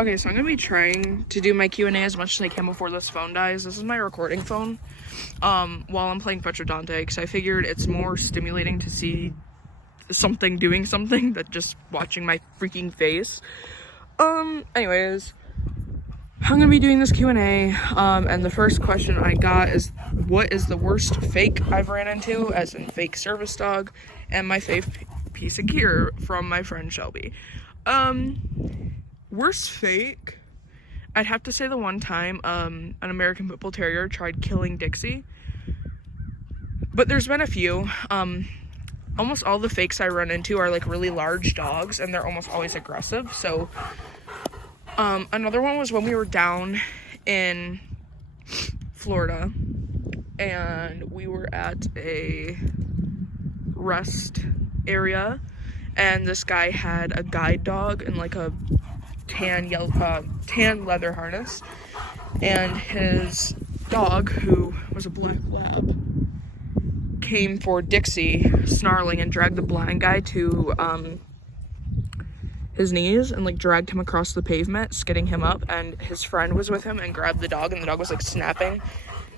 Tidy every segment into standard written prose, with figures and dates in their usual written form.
Okay, so I'm gonna be trying to do my Q&A as much as I can before this phone dies. This is my recording phone while I'm playing Fetch with Dante, because I figured it's more stimulating to see something doing something than just watching my freaking face. Anyways, I'm gonna be doing this Q&A, and the first question I got is, what is the worst fake I've ran into, as in fake service dog, and my fake piece of gear from my friend Shelby. Worst fake, I'd have to say the one time an American Pit Bull Terrier tried killing Dixie. But there's been a few. Almost all the fakes I run into are like really large dogs, and they're almost always aggressive. So another one was when we were down in Florida and we were at a rest area, and this guy had a guide dog in like a tan leather harness, and his dog, who was a black lab, came for Dixie, snarling, and dragged the blind guy to his knees and like dragged him across the pavement, skidding him up. And his friend was with him and grabbed the dog, and the dog was like snapping,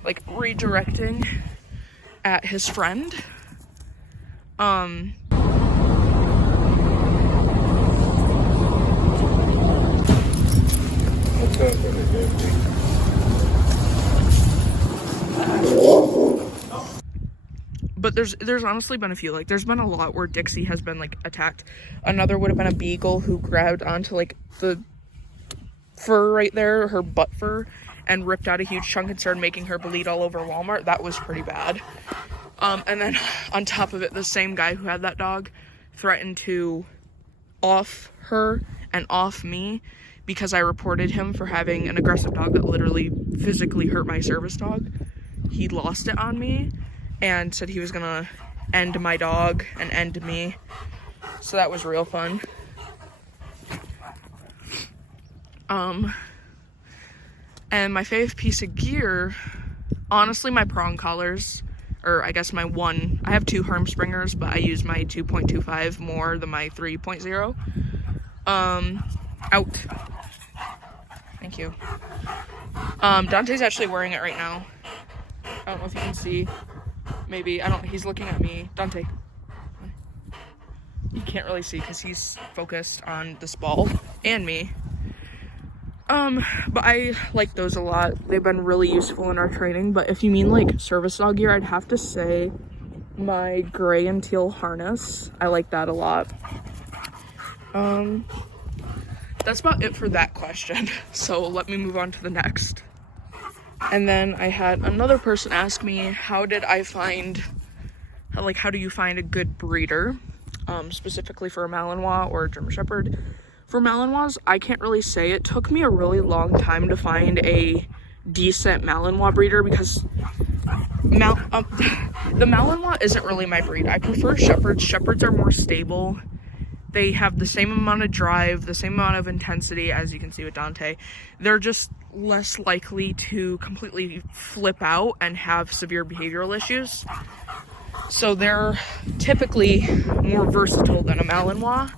like redirecting at his friend. But there's honestly been a few. Like, there's been a lot where Dixie has been like attacked. Another would have been a beagle who grabbed onto like the fur right there, her butt fur, and ripped out a huge chunk and started making her bleed all over Walmart. That was pretty bad. And then on top of it, the same guy who had that dog threatened to off her and off me because I reported him for having an aggressive dog that literally physically hurt my service dog. He lost it on me and said he was gonna end my dog and end me. So that was real fun. And my favorite piece of gear, honestly, my prong collars, or I guess I have two Hermspringers, but I use my 2.25 more than my 3.0. Out. Thank you. Dante's actually wearing it right now. I don't know if you can see. Maybe, he's looking at me. Dante. You can't really see because he's focused on this ball and me. But I like those a lot. They've been really useful in our training. But if you mean like service dog gear, I'd have to say my gray and teal harness. I like that a lot. That's about it for that question. So let me move on to the next. And then I had another person ask me, how do you find a good breeder, specifically for a Malinois or a German Shepherd? For Malinois, I can't really say. It took me a really long time to find a decent Malinois breeder because the Malinois isn't really my breed. I prefer Shepherds. Shepherds are more stable. They have the same amount of drive, the same amount of intensity, as you can see with Dante. They're just less likely to completely flip out and have severe behavioral issues. So they're typically more versatile than a Malinois,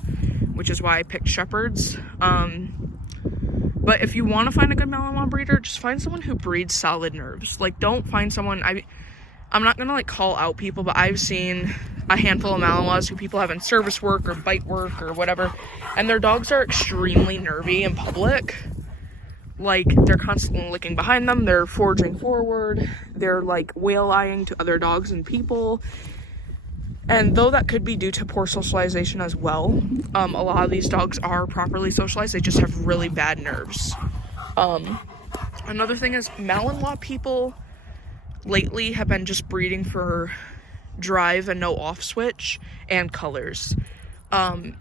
which is why I picked Shepherds. But if you want to find a good Malinois breeder, just find someone who breeds solid nerves. Like, don't find someone, I'm not gonna like call out people, but I've seen a handful of Malinois who people have in service work or bite work or whatever, and their dogs are extremely nervy in public. Like, they're constantly looking behind them, they're forging forward, they're like whale-eyeing to other dogs and people. And though that could be due to poor socialization as well, a lot of these dogs are properly socialized, they just have really bad nerves. Another thing is, Malinois people lately have been just breeding for drive and no off switch and colors.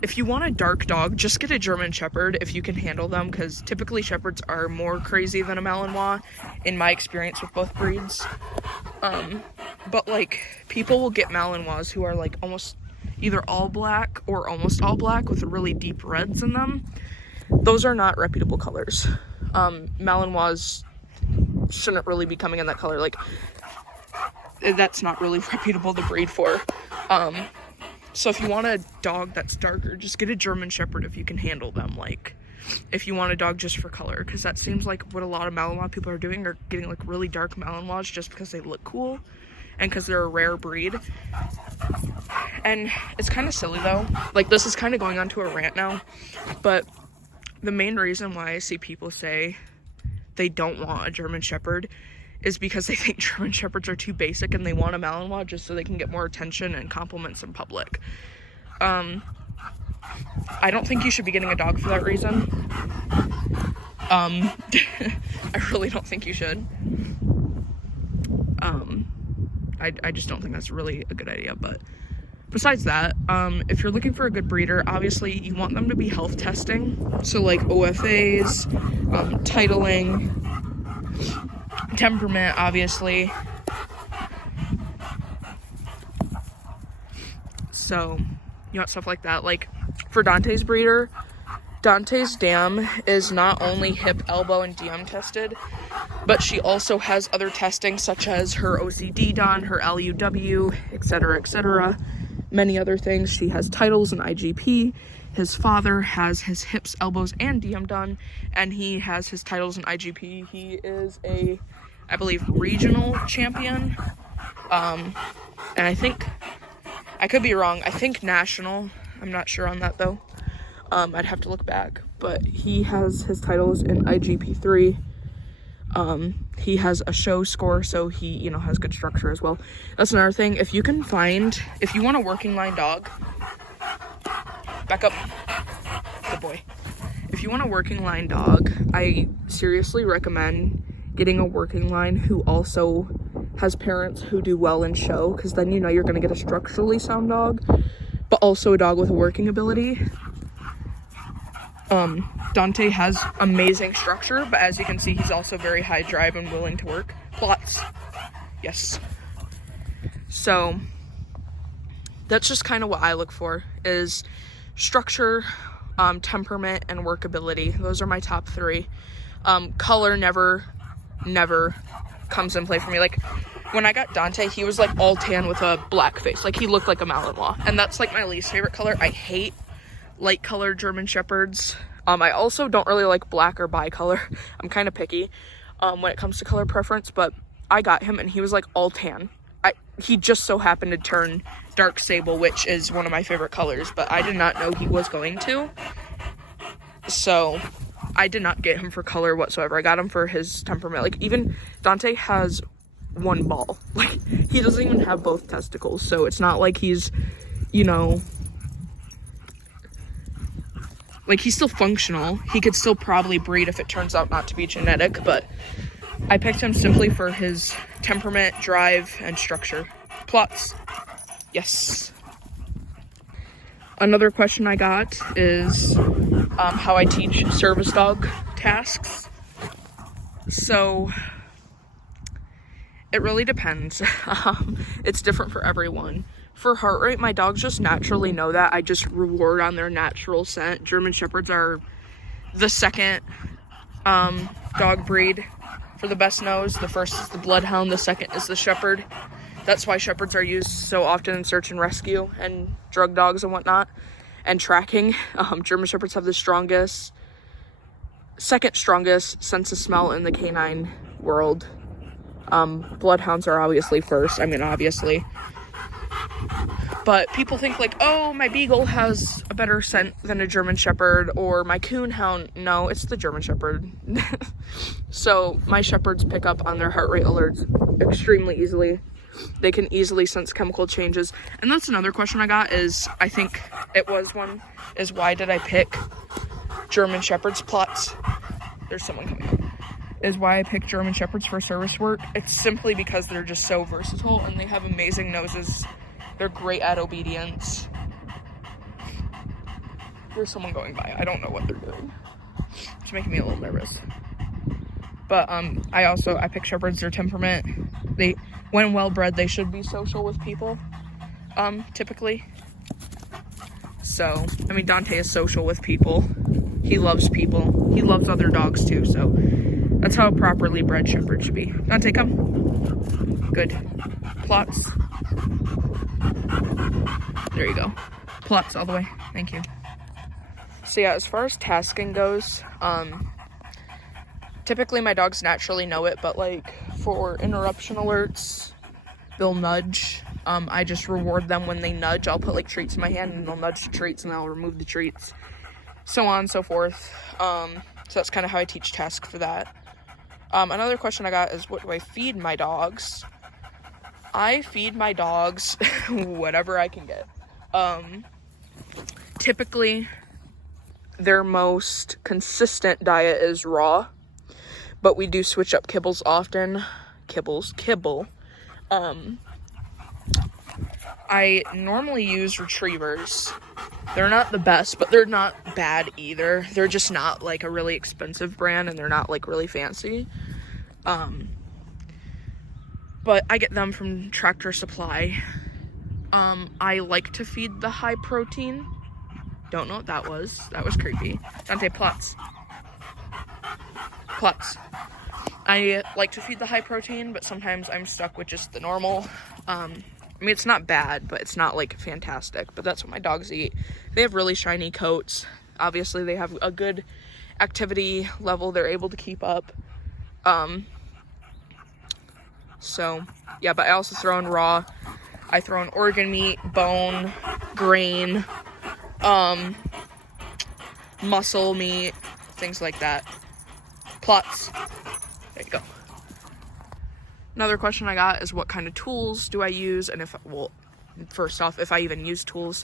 If you want a dark dog, just get a German Shepherd if you can handle them, because typically Shepherds are more crazy than a Malinois in my experience with both breeds. But like, people will get Malinois who are like almost either all black or almost all black with really deep reds in them. Those are not reputable colors. Malinois shouldn't really be coming in that color. Like, that's not really reputable to breed for. So if you want a dog that's darker, just get a German Shepherd if you can handle them. Like, if you want a dog just for color, because that seems like what a lot of Malinois people are doing, are getting like really dark Malinois just because they look cool and because they're a rare breed. And it's kind of silly though. Like, this is kind of going on to a rant now, but the main reason why I see people say they don't want a German Shepherd is because they think German Shepherds are too basic and they want a Malinois just so they can get more attention and compliments in public. I don't think you should be getting a dog for that reason. I really don't think you should. I just don't think that's really a good idea. But besides that, if you're looking for a good breeder, obviously you want them to be health testing. So like OFAs, titling, temperament, obviously. So you want stuff like that. Like for Dante's breeder, Dante's dam is not only hip, elbow, and DM tested, but she also has other testing such as her OCD done, her LUW, etc., many other things. She has titles and IGP. His father has his hips, elbows, and DM done, and he has his titles and IGP. He is a, I believe, regional champion, and I think, I could be wrong, I think national. I'm not sure on that though. I'd have to look back, but he has his titles in IGP3. He has a show score, so he, you know, has good structure as well. That's another thing. If you want a working line dog, back up, good boy. If you want a working line dog, I seriously recommend getting a working line who also has parents who do well in show, because then you know you're going to get a structurally sound dog, but also a dog with a working ability. Dante has amazing structure, but as you can see, he's also very high drive and willing to work. Plots. Yes. So that's just kind of what I look for, is structure, temperament, and workability. Those are my top three. Color never comes in play for me. Like when I got Dante, he was like all tan with a black face. Like he looked like a Malinois, and that's like my least favorite color. I hate light colored German Shepherds. I also don't really like black or bicolor. I'm kind of picky when it comes to color preference, but I got him and he was like all tan. He just so happened to turn dark sable, which is one of my favorite colors, but I did not know he was going to. So I did not get him for color whatsoever. I got him for his temperament. Like even Dante has one ball. Like he doesn't even have both testicles, so it's not like he's, you know, like he's still functional. He could still probably breed if it turns out not to be genetic, but I picked him simply for his temperament, drive, and structure. Plots. Yes. Another question I got is how I teach service dog tasks. So it really depends. It's different for everyone. For heart rate, my dogs just naturally know that. I just reward on their natural scent. German Shepherds are the second dog breed for the best nose. The first is the Bloodhound, the second is the Shepherd. That's why Shepherds are used so often in search and rescue and drug dogs and whatnot, and tracking. German Shepherds have the second strongest sense of smell in the canine world. Bloodhounds are obviously first. I mean, obviously. But people think like, oh, my Beagle has a better scent than a German Shepherd, or my Coonhound. No, it's the German Shepherd. So my Shepherds pick up on their heart rate alerts extremely easily. They can easily sense chemical changes. And that's another question I got is, I think it was one, is why did I pick German Shepherds? Plots. There's someone coming up. Is why I picked German Shepherds for service work. It's simply because they're just so versatile and they have amazing noses. They're great at obedience. There's someone going by. I don't know what they're doing. It's making me a little nervous. But I pick Shepherds, their temperament. When well bred, they should be social with people, typically. So, I mean, Dante is social with people. He loves people. He loves other dogs too, so that's how a properly bred Shepherd should be. Dante, come. Good. Plots. There you go. Plus, all the way. Thank you. So yeah, as far as tasking goes, typically my dogs naturally know it, but like for interruption alerts, they'll nudge. I just reward them when they nudge. I'll put like treats in my hand and they'll nudge the treats and I'll remove the treats. So on and so forth. So that's kind of how I teach task for that. Another question I got is, what do I feed my dogs? I feed my dogs whatever I can get. Typically, their most consistent diet is raw, but we do switch up kibbles often. Kibble. I normally use retrievers. They're not the best, but they're not bad either. They're just not like a really expensive brand, and they're not like really fancy. But I get them from Tractor Supply. I like to feed the high protein. Don't know what that was. That was creepy. Dante, Plutz. I like to feed the high protein, but sometimes I'm stuck with just the normal. I mean, it's not bad, but it's not like fantastic. But that's what my dogs eat. They have really shiny coats. Obviously, they have a good activity level they're able to keep up. So, yeah, but I also throw in raw. I throw in organ meat, bone, grain, muscle meat, things like that. Plutz. There you go. Another question I got is, what kind of tools do I use? And first off, if I even use tools.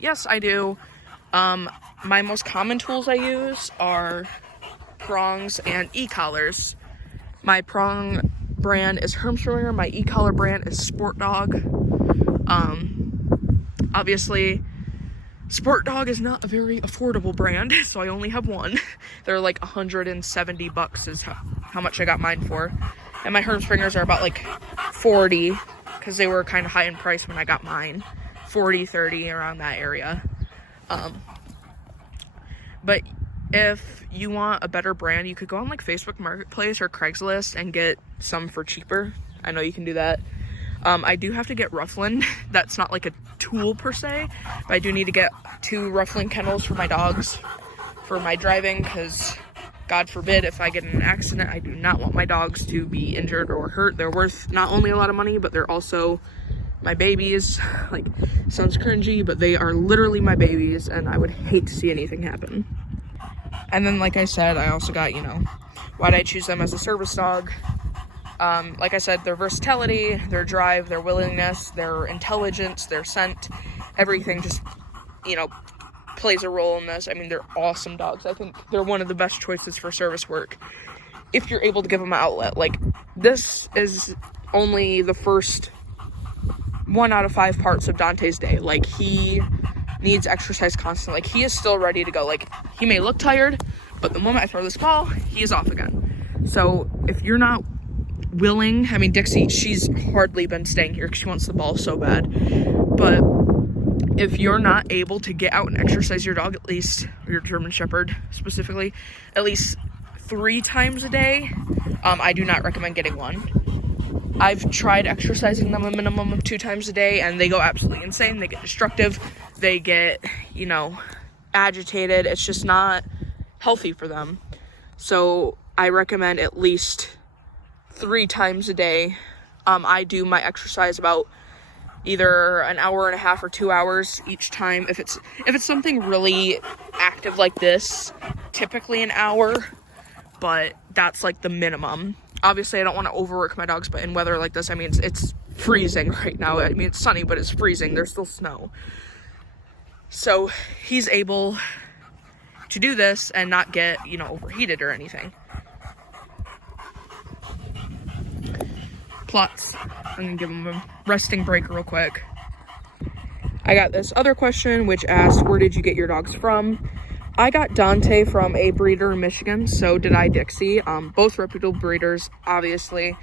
Yes, I do. My most common tools I use are prongs and e-collars. My prong brand is Hermspringer. My e-collar brand is Sport Dog. Obviously, Sport Dog is not a very affordable brand, so I only have one. They're like $170 is how much I got mine for. And my Hermspringers are about like 40, because they were kind of high in price when I got mine. 40, 30, around that area. But if you want a better brand, you could go on like Facebook Marketplace or Craigslist and get some for cheaper. I know you can do that. I do have to get Rufflin. That's not like a tool per se, but I do need to get 2 Rufflin kennels for my dogs for my driving, because God forbid if I get in an accident, I do not want my dogs to be injured or hurt. They're worth not only a lot of money, but they're also my babies. Like, sounds cringy, but they are literally my babies, and I would hate to see anything happen. And then, like I said, I also got, why'd I choose them as a service dog? Like I said, their versatility, their drive, their willingness, their intelligence, their scent, everything just, plays a role in this. I mean, they're awesome dogs. I think they're one of the best choices for service work, if you're able to give them an outlet. Like, this is only the first 1 out of 5 parts of Dante's day. Like, he needs exercise constantly. Like, he is still ready to go. Like, he may look tired, but the moment I throw this ball, he is off again. So if you're not willing, I mean, Dixie, she's hardly been staying here because she wants the ball so bad, but if you're not able to get out and exercise your dog, at least your German Shepherd specifically, at least 3 times a day, I do not recommend getting one. I've tried exercising them a minimum of 2 times a day, and they go absolutely insane. They get destructive. They get, agitated. It's just not healthy for them. So I recommend at least 3 times a day. I do my exercise about either an hour and a half or 2 hours each time. If it's something really active like this, typically an hour, but that's like the minimum. Obviously, I don't want to overwork my dogs, but in weather like this, I mean, it's freezing right now. I mean, it's sunny, but it's freezing. There's still snow. So he's able to do this and not get, overheated or anything. Plutz. I'm gonna give him a resting break real quick. I got this other question which asked, where did you get your dogs from? I got Dante from a breeder in Michigan, so did I Dixie. Both reputable breeders, obviously.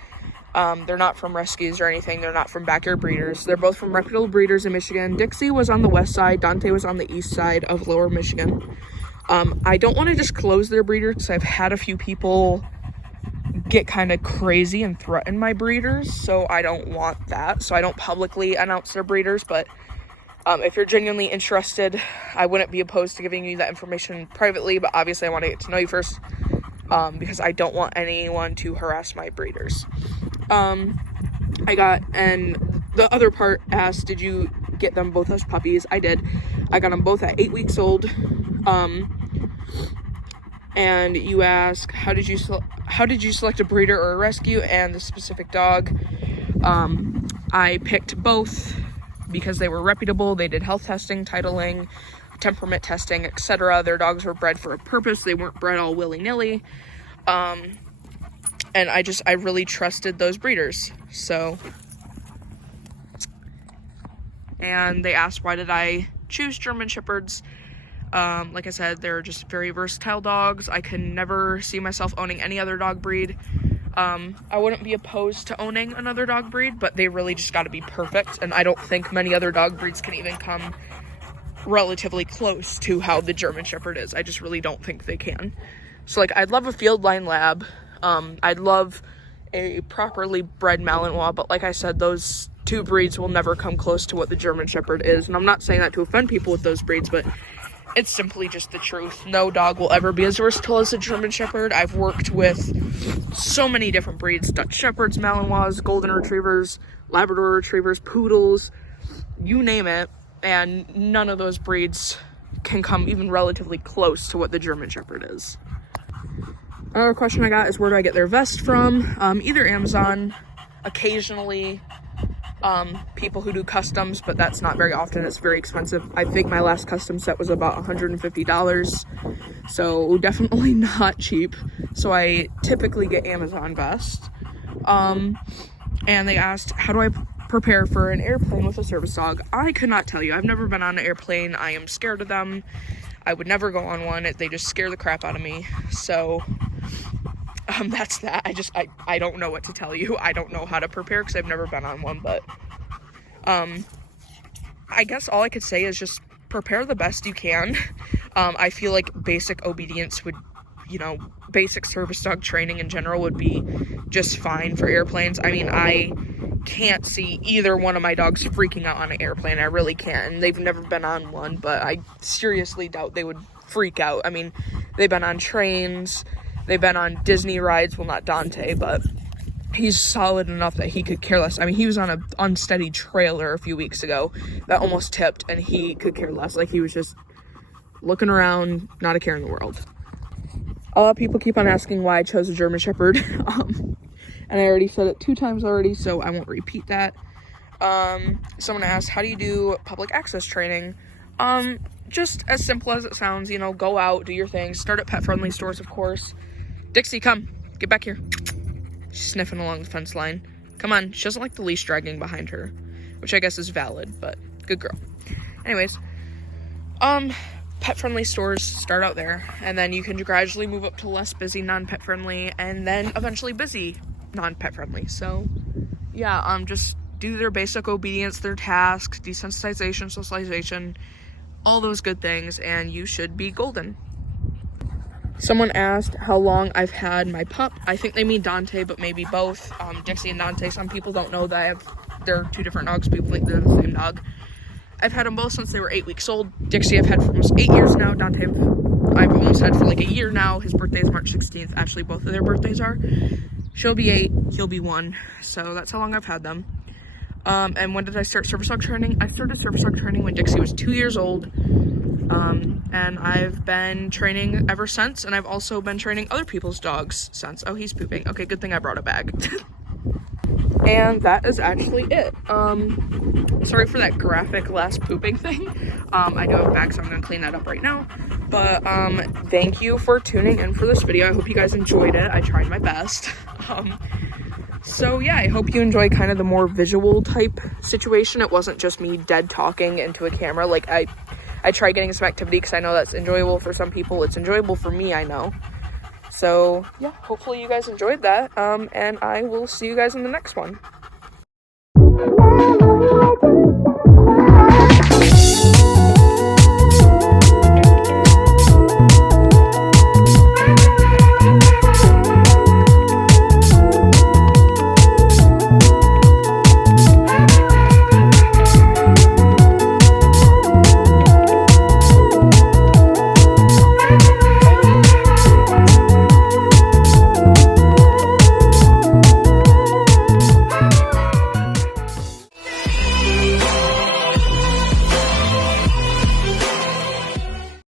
They're not from rescues or anything. They're not from backyard breeders. They're both from reputable breeders in Michigan. Dixie was on the west side. Dante was on the east side of Lower Michigan. I don't want to disclose their breeders because I've had a few people get kind of crazy and threaten my breeders, so I don't want that. So I don't publicly announce their breeders, but If you're genuinely interested, I wouldn't be opposed to giving you that information privately, but obviously I want to get to know you first, because I don't want anyone to harass my breeders. And the other part asked, did you get them both as puppies? I did. I got them both at 8 weeks old. And you ask, how did you select a breeder or a rescue and the specific dog? I picked both because they were reputable. They did health testing, titling, temperament testing, etc. Their dogs were bred for a purpose. They weren't bred all willy-nilly. And I really trusted those breeders. So, and they asked, why did I choose German Shepherds? Like I said, they're just very versatile dogs. I can never see myself owning any other dog breed. I wouldn't be opposed to owning another dog breed, but they really just got to be perfect, and I don't think many other dog breeds can even come relatively close to how the German Shepherd is. I just really don't think they can. So, like, I'd love a field line lab. I'd love a properly bred Malinois, but like I said, those two breeds will never come close to what the German Shepherd is, and I'm not saying that to offend people with those breeds, but it's simply just the truth. No dog will ever be as versatile as a German Shepherd. I've worked with so many different breeds: Dutch Shepherds, Malinois, Golden Retrievers, Labrador Retrievers, Poodles, you name it, and none of those breeds can come even relatively close to what the German Shepherd is. Another question I got is, where do I get their vest from? Either Amazon, occasionally people who do customs, but that's not very often. It's very expensive. I think my last custom set was about $150, so definitely not cheap. So I typically get Amazon vest. And they asked, how do I prepare for an airplane with a service dog? I could not tell you. I've never been on an airplane. I am scared of them. I would never go on one. They just scare the crap out of me. So that's that. I don't know what to tell you. I don't know how to prepare because I've never been on one, but I guess all I could say is just prepare the best you can. I feel like basic obedience would, basic service dog training in general would be just fine for airplanes. I mean, I can't see either one of my dogs freaking out on an airplane. I really can't. And they've never been on one, but I seriously doubt they would freak out. I mean, they've been on trains. They've been on Disney rides. Well, not Dante, but he's solid enough that he could care less. I mean, he was on an unsteady trailer a few weeks ago that almost tipped, and he could care less. Like, he was just looking around, not a care in the world. People keep on asking why I chose a German Shepherd. And I already said it 2 times already, so I won't repeat that. Someone asked, how do you do public access training? Just as simple as it sounds, go out, do your thing, start at pet-friendly stores, of course. Dixie, come, get back here. She's sniffing along the fence line. Come on, she doesn't like the leash dragging behind her, which I guess is valid, but good girl. Anyways, pet-friendly stores, start out there, and then you can gradually move up to less busy, non-pet-friendly, and then eventually busy, non-pet-friendly. So, yeah, just do their basic obedience, their tasks, desensitization, socialization, all those good things, and you should be golden. Someone asked how long I've had my pup. I think they mean Dante, but maybe both. Dixie and Dante. Some people don't know that they're 2 different dogs. People think they're the same dog. I've had them both since they were 8 weeks old. Dixie I've had for almost 8 years now. Dante I've almost had for like a year now. His birthday is March 16th. Actually, both of their birthdays are. She'll be 8, he'll be 1. So that's how long I've had them. And when did I start service dog training? I started service dog training when Dixie was 2 years old. And I've been training ever since, and I've also been training other people's dogs since. Oh, he's pooping. Okay, good thing I brought a bag. And that is actually it. Sorry for that graphic last pooping thing. I do have a bag, so I'm gonna clean that up right now. But, thank you for tuning in for this video. I hope you guys enjoyed it. I tried my best. So yeah, I hope you enjoy kind of the more visual type situation. It wasn't just me dead talking into a camera. Like, I try getting some activity because I know that's enjoyable for some people. It's enjoyable for me, I know. So yeah, hopefully you guys enjoyed that. And I will see you guys in the next one.